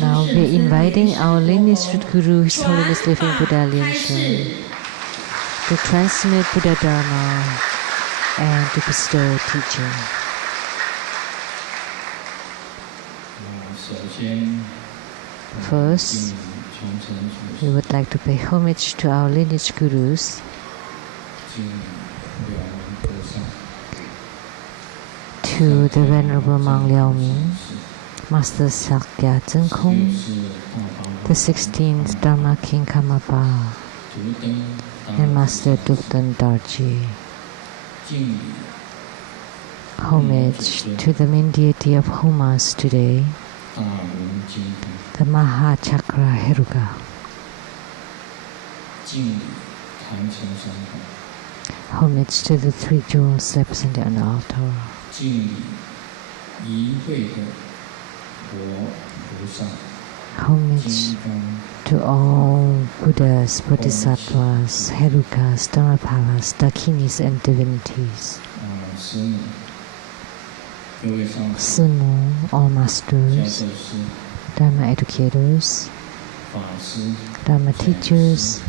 Now we are inviting our lineage Guru, His Holiness Living Buddha Lian to transmit Buddha Dharma and to bestow teaching. First, we would like to pay homage to our lineage gurus, to the Venerable Monk Liaoming, Master Sakya Zhengkong, the 16th Dharma King Karmapa, and Master Dukten Darji. Homage to the main deity of Homas today, the Mahachakra Heruka. Homage to the three jewels represented on the altar. Homage to all Buddhas, Bodhisattvas, Herukas, Dharmapalas, Dakinis, and divinities. Sunu, all masters, Dharma educators, Dharma teachers,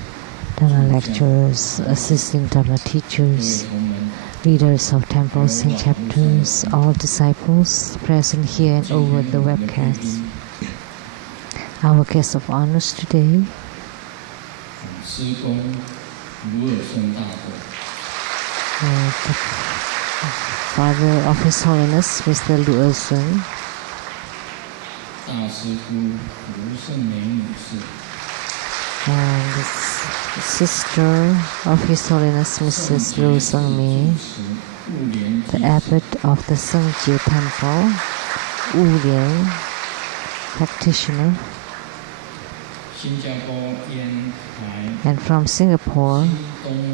Dharma lecturers, assisting Dharma teachers, leaders of temples and chapters, all disciples present here and over the webcast. Our guest of honors today, the Father of His Holiness, Mr. Lu Ersun, and the Sister of His Holiness, Mrs. Liu Sengmi, the Abbot of the Sheng-yen Temple, Lian, practitioner, and from Singapore,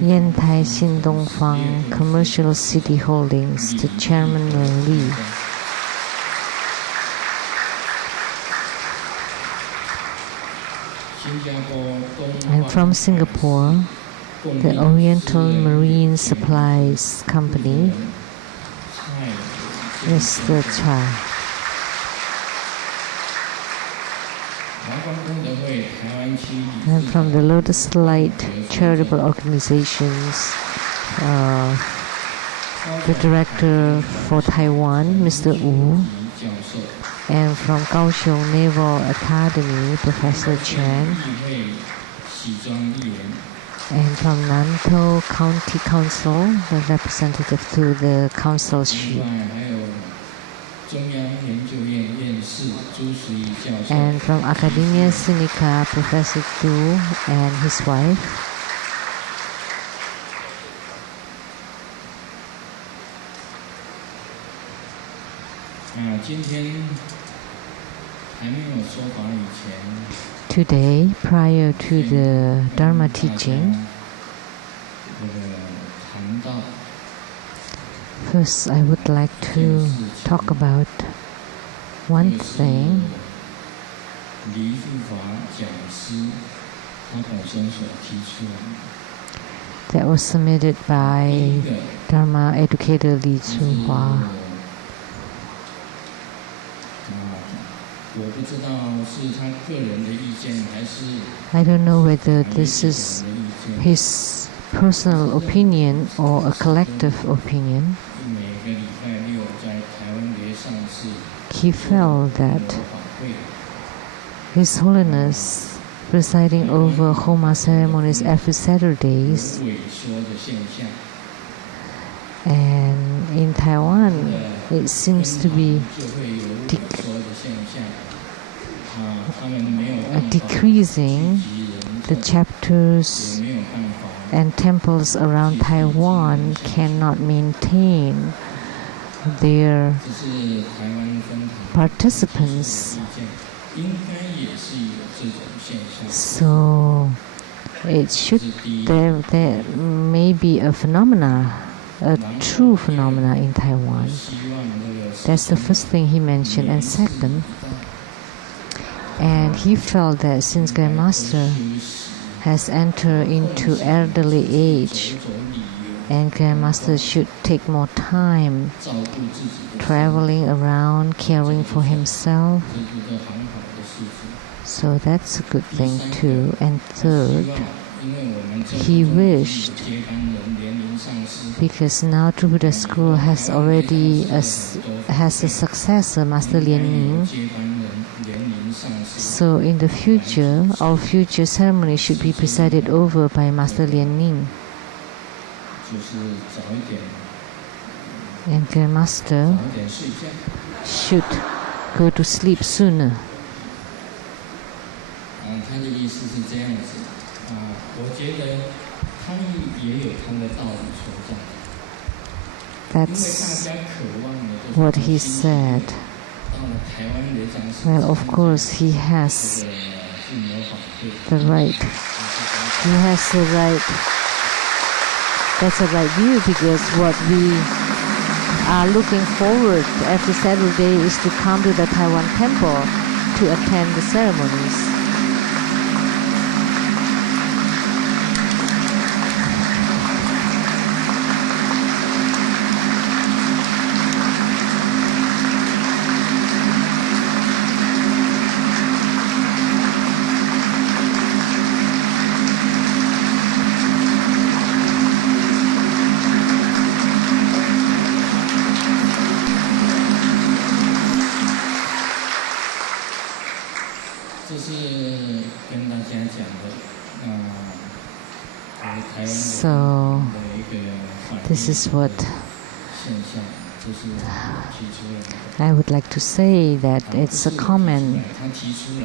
Yen Tai Xin Dongfang Commercial City Holdings, the Chairman Li. And from Singapore, the Oriental Marine Supplies Company, Mr. Chai. And from the Lotus Light Charitable Organizations, the Director for Taiwan, Mr. Wu, and from Kaohsiung Naval Academy, Professor Chen, and from Nantou County Council, the representative to the councilship, and from Academia Sinica, Professor Tu and his wife, today, prior to the Dharma teaching, first I would like to talk about one thing that was submitted by Dharma Educator Li Chunhua. I don't know whether this is his personal opinion or a collective opinion. He felt that His Holiness presiding over Homa ceremonies every Saturdays, and in Taiwan it seems to be decreasing. The chapters and temples around Taiwan cannot maintain their participants. So it should there may be a phenomena, a true phenomena in Taiwan. That's the first thing he mentioned. And second, and he felt that since Grandmaster has entered into elderly age, And Grandmaster should take more time traveling around, caring for himself. So that's a good thing too. And third, he wished, because now True Buddha School has already has a successor, Master Lian. So in the future, all future ceremonies should be presided over by Master Lian. And Grandmaster should go to sleep sooner. That's what he said. Well, of course, he has the right. He has the right. That's a right view, because what we are looking forward every Saturday is to come to the Taiwan Temple to attend the ceremonies. So, this is what I would like to say, that it's a comment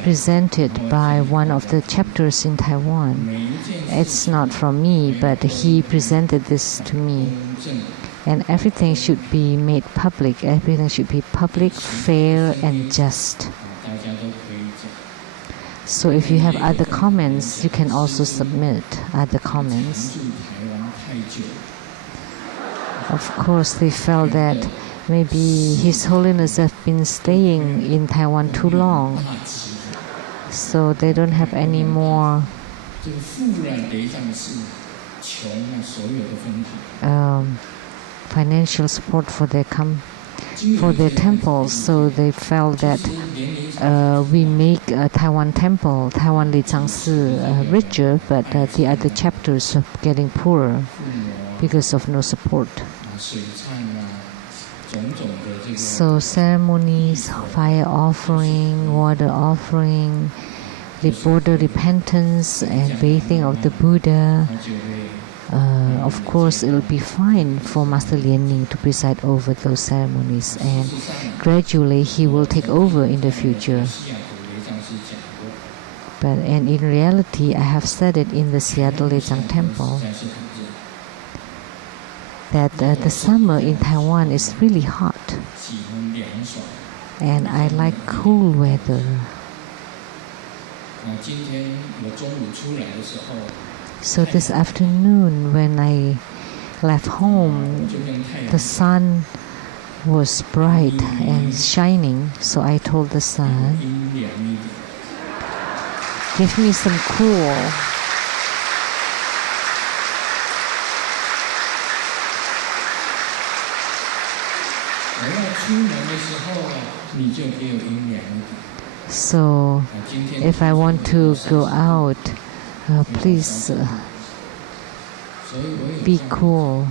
presented by one of the chapters in Taiwan. It's not from me, but he presented this to me. And everything should be made public. Everything should be public, fair, and just. So if you have other comments, you can also submit other comments. Of course, they felt that maybe His Holiness have been staying in Taiwan too long, so they don't have any more financial support for their temples. So they felt that we make Taiwan Temple, Taiwan Lijiangsi, richer, but the other chapters are getting poorer because of no support. So ceremonies, fire offering, water offering, the border repentance and bathing of the Buddha. Of course, it will be fine for Master Lian to preside over those ceremonies, and gradually he will take over in the future. And in reality, I have studied in the Seattle Lijiang Temple that the summer in Taiwan is really hot, and I like cool weather. So this afternoon, when I left home, the sun was bright and shining, so I told the sun, give me some cool. So if I want to go out, please be cool.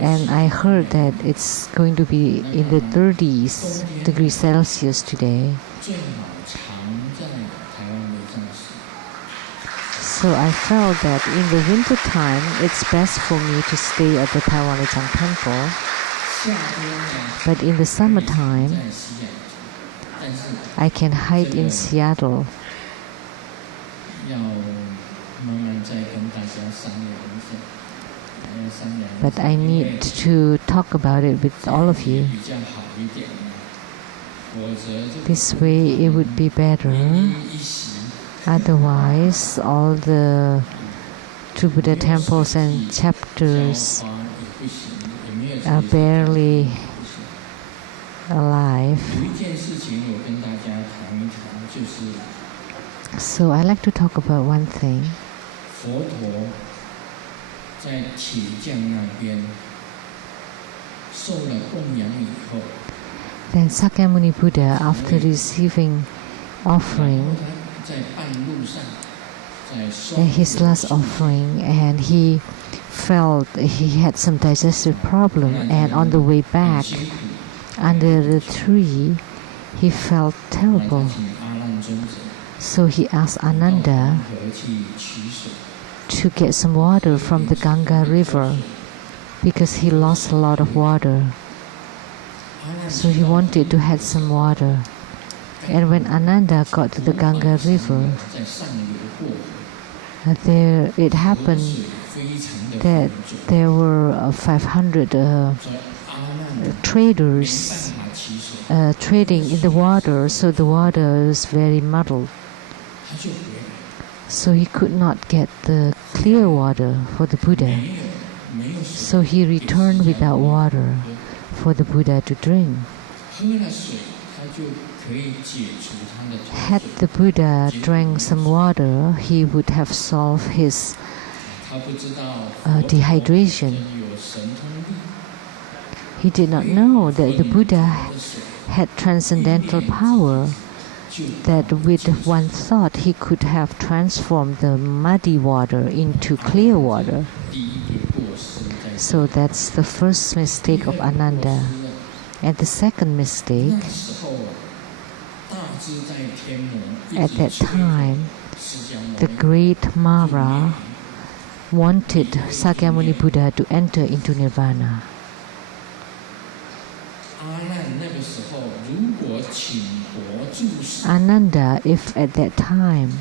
And I heard that it's going to be in the 30s degrees Celsius today. So I felt that in the winter time, it's best for me to stay at the Taiwan Lijiang Temple. But in the summertime, I can hide in Seattle. But I need to talk about it with all of you. This way it would be better. Otherwise, all the True Buddha temples and chapters are barely alive. So I like to talk about one thing. Then Sakyamuni Buddha, after receiving offering, his last offering, and he felt he had some digestive problem, and on the way back under the tree he felt terrible. So he asked Ananda to get some water from the Ganga river because he lost a lot of water. So he wanted to have some water. And when Ananda got to the Ganga river, there it happened that there were 500 traders trading in the water, so the water is very muddled. So he could not get the clear water for the Buddha. So he returned without water for the Buddha to drink. Had the Buddha drank some water, he would have solved his dehydration. He did not know that the Buddha had transcendental power, that with one thought he could have transformed the muddy water into clear water. So that's the first mistake of Ananda. And the second mistake, at that time, the great Mara wanted Sakyamuni Buddha to enter into Nirvana. Ananda, if at that time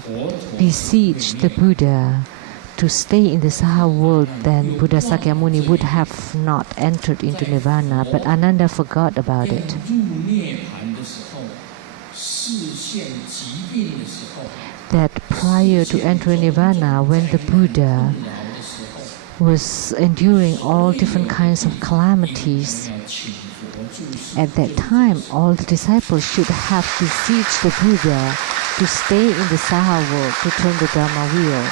beseeched the Buddha to stay in the Saha world, then Buddha Sakyamuni would have not entered into Nirvana, but Ananda forgot about it. That prior to entering Nirvana, when the Buddha was enduring all different kinds of calamities, at that time all the disciples should have beseeched the Buddha to stay in the Saha world, to turn the Dharma wheel.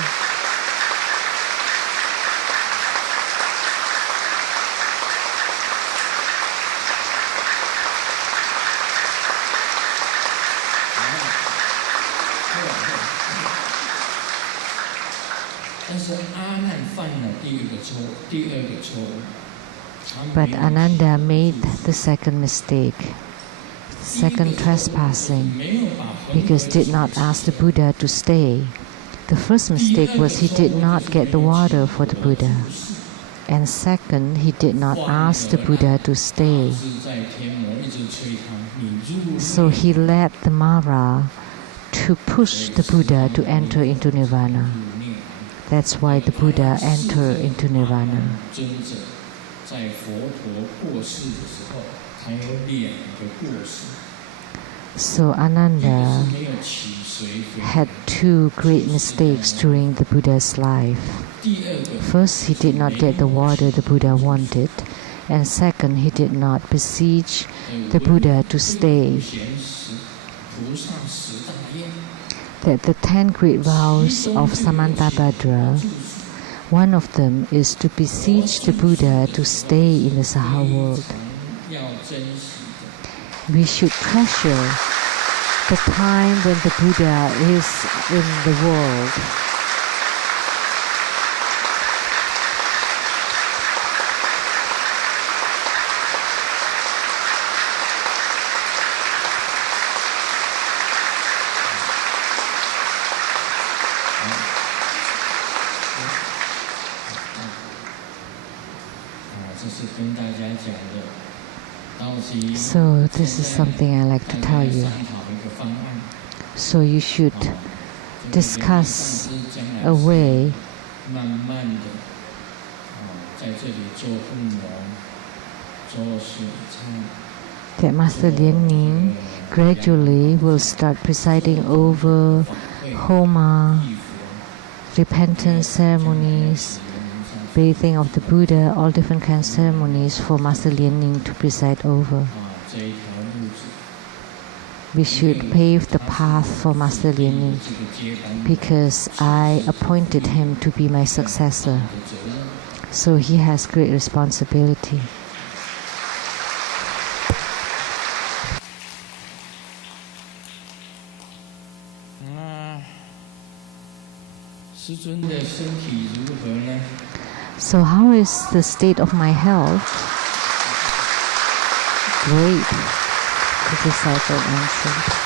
But Ananda made the second mistake, second trespassing, because did not ask the Buddha to stay. The first mistake was he did not get the water for the Buddha. And second, he did not ask the Buddha to stay. So he led the Mara to push the Buddha to enter into Nirvana. That's why the Buddha entered into Nirvana. So Ananda had two great mistakes during the Buddha's life. First, he did not get the water the Buddha wanted, and second, he did not beseech the Buddha to stay. That the 10 great vows of Samantabhadra, one of them is to beseech the Buddha to stay in the Saha world. We should treasure the time when the Buddha is in the world. So this is something I like to tell you. So you should discuss a way that Master Lian gradually will start presiding over Homa, repentance ceremonies, bathing of the Buddha, all different kinds of ceremonies for Master Lian to preside over. We should pave the path for Master Lian because I appointed him to be my successor. So he has great responsibility. So how is the state of my health? Great, the disciple answered.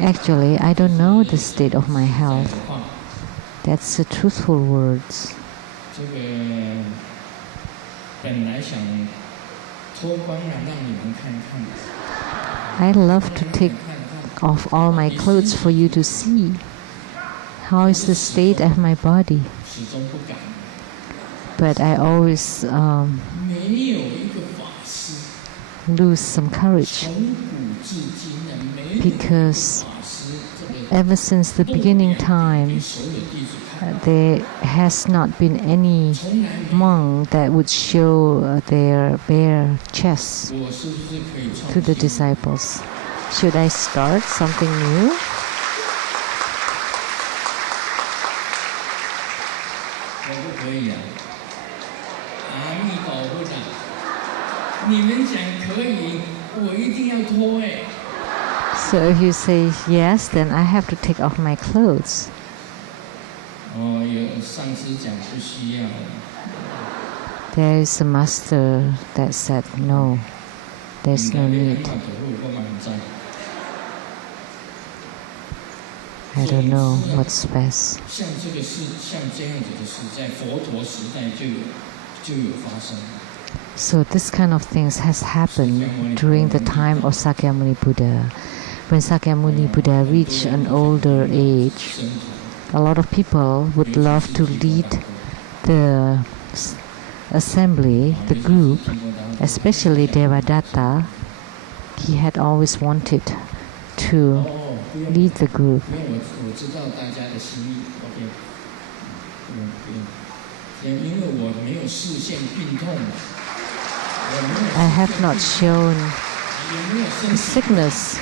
Actually, I don't know the state of my health. That's the truthful words. I love to take off all my clothes for you to see. How is the state of my body? But I always lose some courage because ever since the beginning time, there has not been any monk that would show their bare chests to the disciples. Should I start something new? So if you say yes, then I have to take off my clothes. There is a master that said no, there's no need. I don't know what's best. So this kind of things has happened during the time of Sakyamuni Buddha. When Sakyamuni Buddha reached an older age, a lot of people would love to lead the assembly, the group, especially Devadatta. He had always wanted to lead the group. I have not shown sickness.